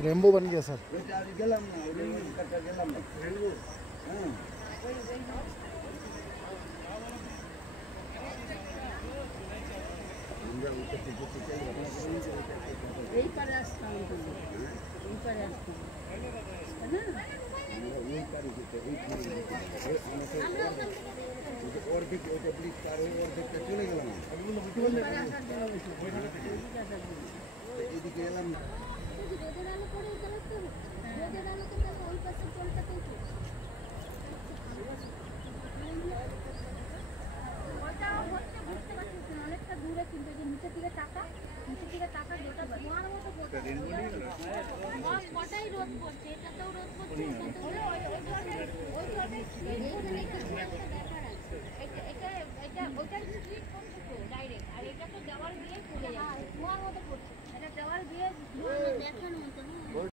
Rainbow बन गया sir. और भी ब्रिज पार হয়ে অর্ধেকটা চলে গেলাম এদিকে এলাম না রোদের আলো পড়ে গেল তো রোদের আলো তো ওই পাশে চলতেই তো ওটা হচ্ছে বুঝতে পারছিস না অনেকটা দূরে কিন্তু যে নিচে থেকে টাকা যেটা ধোঁয়ার মতো পড়ছে কটাই রোদ পড়ছে এটাতেও রোদ পড়ছে ওটাতেও ওই জলে